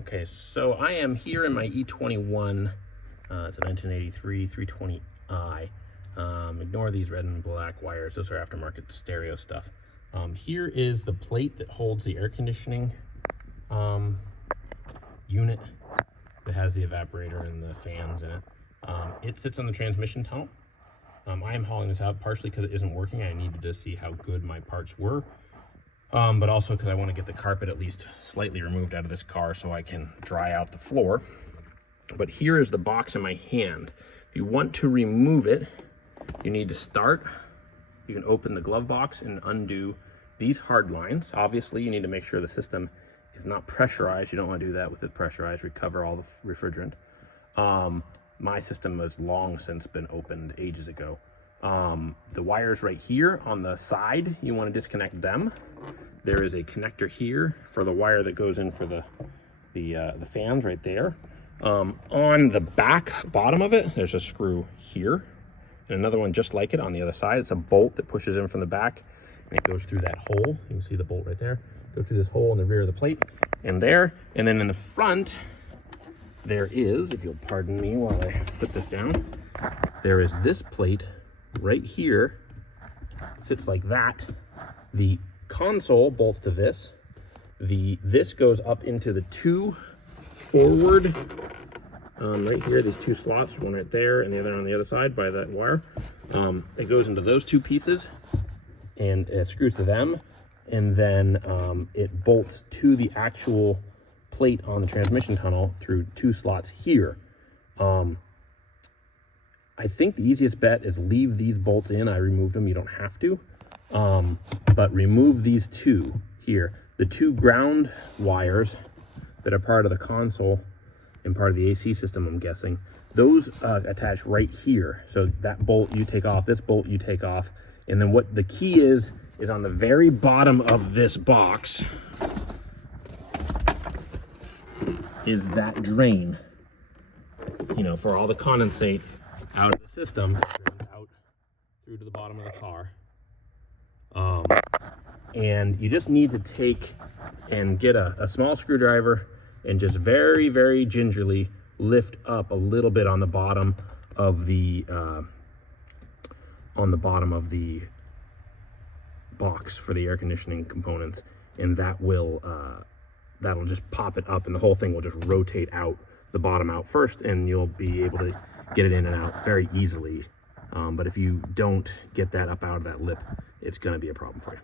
Okay, so I am here in my E21, it's a 1983 320i. Ignore these red and black wires, those are aftermarket stereo stuff. Here is the plate that holds the air conditioning unit that has the evaporator and the fans in it. It sits on the transmission tunnel. I am hauling this out partially because it isn't working. I needed to see how good my parts were. But also because I want to get the carpet at least slightly removed out of this car so I can dry out the floor. But here is the box in my hand. If you want to remove it, you need to start. You can open the glove box and undo these hard lines. Obviously, you need to make sure the system is not pressurized. You don't want to do that with it pressurized, recover all the refrigerant. My system has long since been opened ages ago. The wires right here on the side, you want to disconnect them. There is a connector here for the wire that goes in for the fans right there. On the back bottom of it, there's a screw here and another one just like it on the other side. It's a bolt that pushes in from the back and it goes through that hole. You can see the bolt right there. Go through this hole in the rear of the plate and there. And then in the front, there is, if you'll pardon me while I put this down, there is this plate right here. It sits like that. The console bolts to this. This goes up into the two forward, right here, these two slots, one right there and the other on the other side by that wire. It goes into those two pieces and it screws to them, and then it bolts to the actual plate on the transmission tunnel through two slots here. I think the easiest bet is leave these bolts in. I removed them, you don't have to. But remove these two here. The two ground wires that are part of the console and part of the AC system, I'm guessing, those attach right here. So that bolt you take off, this bolt you take off. And then what the key is on the very bottom of this box is that drain, you know, for all the condensate out of the system, out through to the bottom of the car. And you just need to take and get a small screwdriver and just very, very gingerly lift up a little bit on the bottom of the box for the air conditioning components, and that will that'll just pop it up and the whole thing will just rotate out the bottom out first, and you'll be able to get it in and out very easily. But if you don't get that up out of that lip, it's going to be a problem for you.